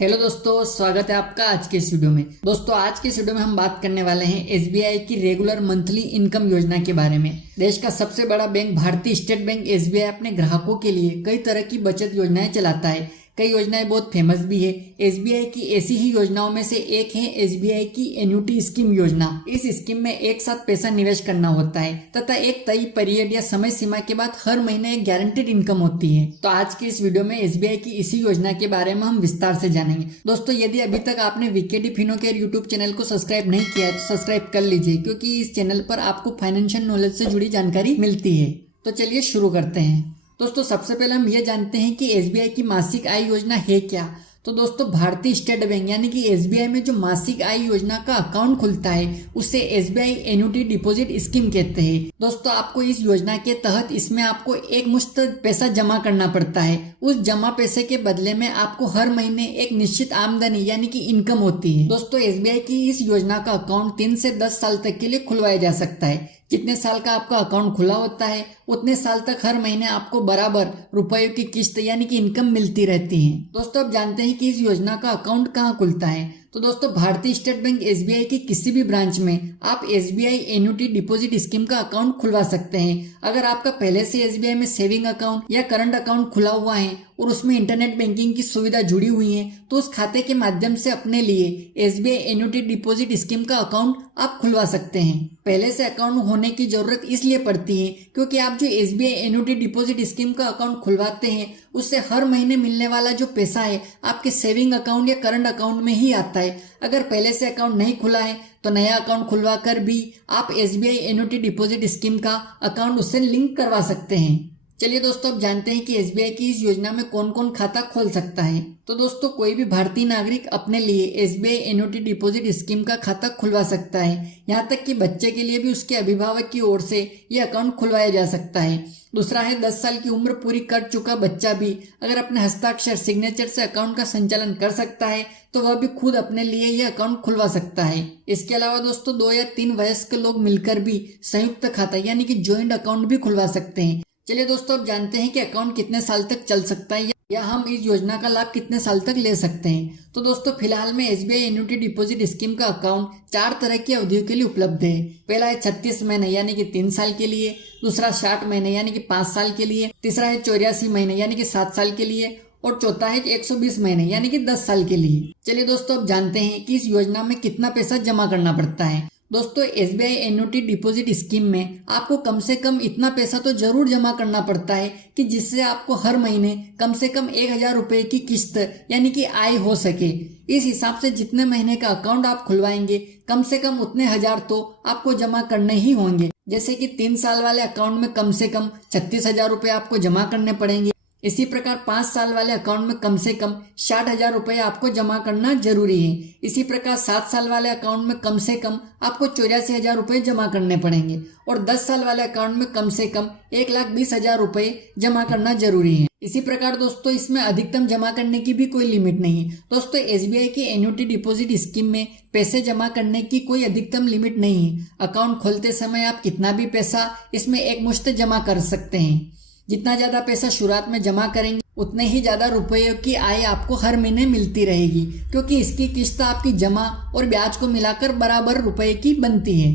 Hello दोस्तों, स्वागत है आपका आज के इस वीडियो में। दोस्तों आज के इस वीडियो में हम बात करने वाले हैं एसबीआई की रेगुलर मंथली इनकम योजना के बारे में। देश का सबसे बड़ा बैंक भारतीय स्टेट बैंक एसबीआई अपने ग्राहकों के लिए कई तरह की बचत योजनाएं चलाता है। कई योजनाएं बहुत फेमस भी है। एसबीआई की ऐसी ही योजनाओं में से एक है एसबीआई की एन्युटी स्कीम योजना। इस स्कीम में एक साथ पैसा निवेश करना होता है तथा एक तय पीरियड या समय सीमा के बाद हर महीने एक गारंटेड इनकम होती है। तो आज की इस वीडियो में एसबीआई की इसी योजना के बारे में हम विस्तार से जानेंगे। दोस्तों यदि अभी तक आपने वीकेडी फिनो केयर यूट्यूब चैनल को सब्सक्राइब नहीं किया है तो सब्सक्राइब कर लीजिए, क्योंकि इस चैनल पर आपको फाइनेंशियल नॉलेज से जुड़ी जानकारी मिलती है। तो चलिए शुरू करते हैं। दोस्तों सबसे पहले हम यह जानते हैं कि एसबीआई की मासिक आय योजना है क्या। तो दोस्तों भारतीय स्टेट बैंक यानी कि एसबीआई में जो मासिक आय योजना का अकाउंट खुलता है उसे एसबीआई एन्युटी डिपॉजिट स्कीम कहते हैं। दोस्तों आपको इस योजना के तहत इसमें आपको एक मुश्त पैसा जमा करना पड़ता है। उस जमा पैसे के बदले में आपको हर महीने एक निश्चित आमदनी यानी कि इनकम होती है। दोस्तों एसबीआई की इस योजना का अकाउंट 3 से 10 साल तक के लिए खुलवाया जा सकता है। जितने साल का आपका अकाउंट खुला होता है उतने साल तक हर महीने आपको बराबर रुपयों की किस्त यानी कि इनकम मिलती रहती है। दोस्तों अब जानते हैं कि इस योजना का अकाउंट कहाँ खुलता है। तो दोस्तों भारतीय स्टेट बैंक एसबीआई की किसी भी ब्रांच में आप एसबीआई एन्युटी डिपॉजिट स्कीम का अकाउंट खुलवा सकते हैं। अगर आपका पहले से एसबीआई में सेविंग अकाउंट या करंट अकाउंट खुला हुआ है और उसमें इंटरनेट बैंकिंग की सुविधा जुड़ी हुई है तो उस खाते के माध्यम से अपने लिए एसबीआई एन्युटी डिपॉजिट स्कीम का अकाउंट आप खुलवा सकते हैं। पहले से अकाउंट होने की जरूरत इसलिए पड़ती है क्योंकि आप जो एसबीआई एन्युटी डिपॉजिट स्कीम का अकाउंट खुलवाते हैं उससे हर महीने मिलने वाला जो पैसा है आपके सेविंग अकाउंट या करंट अकाउंट में ही आता है। अगर पहले से अकाउंट नहीं खुला है तो नया अकाउंट खुलवा कर भी आप एसबीआई एन्युटी डिपॉजिट स्कीम का अकाउंट उससे लिंक करवा सकते हैं। चलिए दोस्तों अब जानते हैं कि एसबीआई की इस योजना में कौन कौन खाता खोल सकता है। तो दोस्तों कोई भी भारतीय नागरिक अपने लिए एसबीआई एन्युटी डिपॉजिट स्कीम का खाता खुलवा सकता है। यहाँ तक कि बच्चे के लिए भी उसके अभिभावक की ओर से यह अकाउंट खुलवाया जा सकता है। दूसरा है 10 साल की उम्र पूरी कर चुका बच्चा भी अगर अपने हस्ताक्षर सिग्नेचर से अकाउंट का संचालन कर सकता है तो वह भी खुद अपने लिए यह अकाउंट खुलवा सकता है। इसके अलावा दोस्तों 2 या 3 वयस्क लोग मिलकर भी संयुक्त खाता यानी कि ज्वाइंट अकाउंट भी खुलवा सकते हैं। चलिए दोस्तों अब जानते हैं कि अकाउंट कितने साल तक चल सकता है या हम इस योजना का लाभ कितने साल तक ले सकते हैं। तो दोस्तों फिलहाल में एसबीआई एन्युटी डिपॉजिट स्कीम का अकाउंट 4 तरह की अवधियों के लिए उपलब्ध है। पहला है 36 महीने यानी कि 3 साल के लिए, दूसरा 60 महीने यानी कि 5 साल के लिए, तीसरा है 84 महीने यानी कि 7 साल के लिए और चौथा है 120 महीने यानी कि 10 साल के लिए। चलिए दोस्तों अब जानते हैं कि इस योजना में कितना पैसा जमा करना पड़ता है। दोस्तों एसबीआई एन्युटी डिपॉजिट स्कीम में आपको कम से कम इतना पैसा तो जरूर जमा करना पड़ता है कि जिससे आपको हर महीने कम से कम 1000 रुपए की किस्त यानी कि आय हो सके। इस हिसाब से जितने महीने का अकाउंट आप खुलवाएंगे कम से कम उतने हजार तो आपको जमा करने ही होंगे। जैसे कि 3 साल वाले अकाउंट में कम से कम 36,000 रुपए आपको जमा करने पड़ेंगे। इसी प्रकार 5 साल वाले अकाउंट में कम से कम 60,000 रुपए आपको जमा करना जरूरी है। इसी प्रकार 7 साल वाले अकाउंट में कम से कम आपको 84,000 रुपए जमा करने पड़ेंगे और 10 साल वाले अकाउंट में कम से कम 1,20,000 रुपए जमा करना जरूरी है। इसी प्रकार दोस्तों इसमें अधिकतम जमा करने की भी कोई लिमिट नहीं है। दोस्तों एसबीआई की एन्युटी डिपॉजिट स्कीम में पैसे जमा करने की कोई अधिकतम लिमिट नहीं है। अकाउंट खोलते समय आप कितना भी पैसा इसमें एक मुश्त जमा कर सकते हैं। जितना ज्यादा पैसा शुरुआत में जमा करेंगे उतने ही ज्यादा रुपयों की आय आपको हर महीने मिलती रहेगी, क्योंकि इसकी किस्त आपकी जमा और ब्याज को मिलाकर बराबर रुपए की बनती है।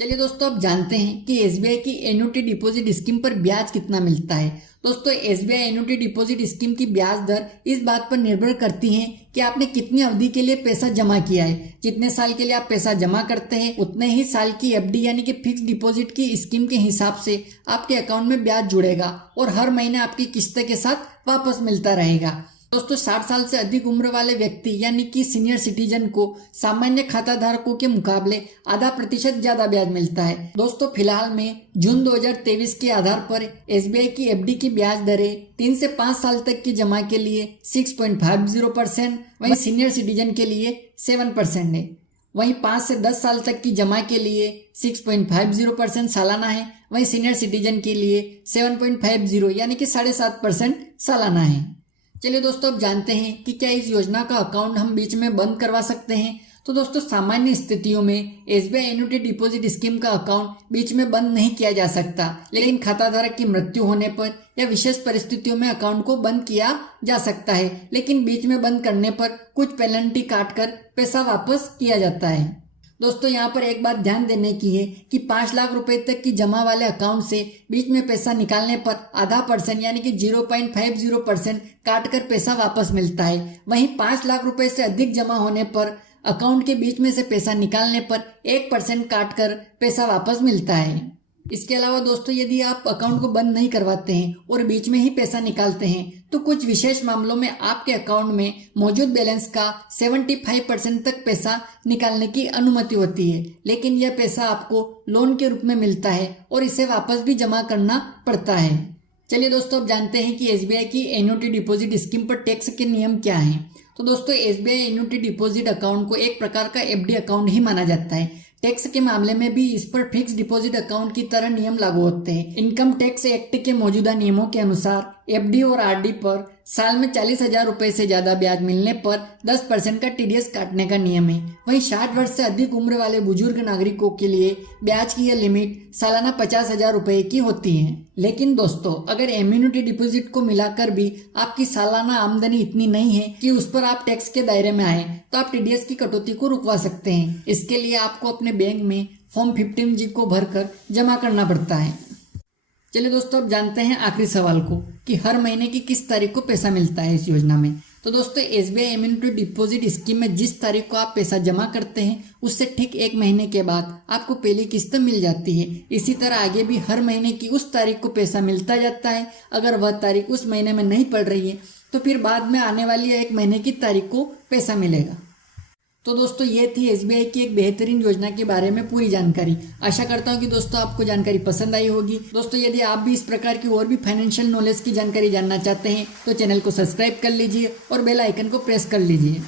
चलिए दोस्तों अब जानते हैं कि एसबीआई की एन्युटी डिपॉजिट स्कीम पर ब्याज कितना मिलता है। दोस्तों एसबीआई एन्युटी डिपॉजिट स्कीम की ब्याज दर इस बात पर निर्भर करती है कि आपने कितनी अवधि के लिए पैसा जमा किया है। जितने साल के लिए आप पैसा जमा करते हैं उतने ही साल की एफडी यानी कि फिक्स डिपॉजिट की स्कीम के हिसाब से आपके अकाउंट में ब्याज जुड़ेगा और हर महीने आपकी किस्त के साथ वापस मिलता रहेगा। दोस्तों 60 साल से अधिक उम्र वाले व्यक्ति यानी कि सीनियर सिटीजन को सामान्य खाता धारकों के मुकाबले आधा प्रतिशत ज्यादा ब्याज मिलता है। दोस्तों फिलहाल में जून 2023 के आधार पर एसबीआई की एफडी की ब्याज दरें 3 से 5 साल तक की जमा के लिए 6.50%, वहीं सीनियर सिटीजन के लिए 7% है। वहीं 5 से 10 साल तक की जमा के लिए 6.50% सालाना है, वहीं सीनियर सिटीजन के लिए 7.50 यानी कि 7.5% सालाना है। चलिए दोस्तों अब जानते हैं कि क्या इस योजना का अकाउंट हम बीच में बंद करवा सकते हैं। तो दोस्तों सामान्य स्थितियों में SBI एन्युटी डिपॉजिट स्कीम का अकाउंट बीच में बंद नहीं किया जा सकता, लेकिन खाताधारक की मृत्यु होने पर या विशेष परिस्थितियों में अकाउंट को बंद किया जा सकता है, लेकिन बीच में बंद करने पर कुछ पेनल्टी काटकर पैसा वापस किया जाता है। दोस्तों यहाँ पर एक बात ध्यान देने की है कि 5 लाख रुपए तक की जमा वाले अकाउंट से बीच में पैसा निकालने पर आधा % यानी कि 0.50% काट कर पैसा वापस मिलता है। वहीं 5 लाख रुपए से अधिक जमा होने पर अकाउंट के बीच में से पैसा निकालने पर 1% काट कर पैसा वापस मिलता है। इसके अलावा दोस्तों यदि आप अकाउंट को बंद नहीं करवाते हैं और बीच में ही पैसा निकालते हैं तो कुछ विशेष मामलों में आपके अकाउंट में मौजूद बैलेंस का 75% तक पैसा निकालने की अनुमति होती है, लेकिन यह पैसा आपको लोन के रूप में मिलता है और इसे वापस भी जमा करना पड़ता है। चलिए दोस्तों अब जानते हैं कि SBI की एन्युटी डिपॉजिट स्कीम पर टैक्स के नियम क्या हैं। तो दोस्तों SBI एन्युटी डिपॉजिट अकाउंट को एक प्रकार का FD अकाउंट ही माना जाता है। टैक्स के मामले में भी इस पर फिक्स डिपॉजिट अकाउंट की तरह नियम लागू होते हैं। इनकम टैक्स एक्ट के मौजूदा नियमों के अनुसार FD और RD पर साल में 40,000 रुपए से ज्यादा ब्याज मिलने पर 10% का TDS काटने का नियम है। वहीं 60 वर्ष से अधिक उम्र वाले बुजुर्ग नागरिकों के लिए ब्याज की यह लिमिट सालाना 50,000 रुपए की होती है। लेकिन दोस्तों अगर एन्युटी डिपॉजिट को मिलाकर भी आपकी सालाना आमदनी इतनी नहीं है कि उस पर आप टैक्स के दायरे में आए तो आप TDS की कटौती को रुकवा सकते हैं। इसके लिए आपको अपने बैंक में फॉर्म 15G को भरकर जमा करना पड़ता है। चलिए दोस्तों अब जानते हैं आखिरी सवाल को कि हर महीने की किस तारीख को पैसा मिलता है इस योजना में। तो दोस्तों SBI एन्युटी डिपॉजिट स्कीम में जिस तारीख को आप पैसा जमा करते हैं उससे ठीक 1 महीने के बाद आपको पहली किस्त मिल जाती है। इसी तरह आगे भी हर महीने की उस तारीख को पैसा मिलता जाता है। अगर वह तारीख उस महीने में नहीं पड़ रही है तो फिर बाद में आने वाली 1 महीने की तारीख को पैसा मिलेगा। तो दोस्तों ये थी SBI की एक बेहतरीन योजना के बारे में पूरी जानकारी। आशा करता हूँ कि दोस्तों आपको जानकारी पसंद आई होगी। दोस्तों यदि आप भी इस प्रकार की और भी फाइनेंशियल नॉलेज की जानकारी जानना चाहते हैं तो चैनल को सब्सक्राइब कर लीजिए और बेल आइकन को प्रेस कर लीजिए।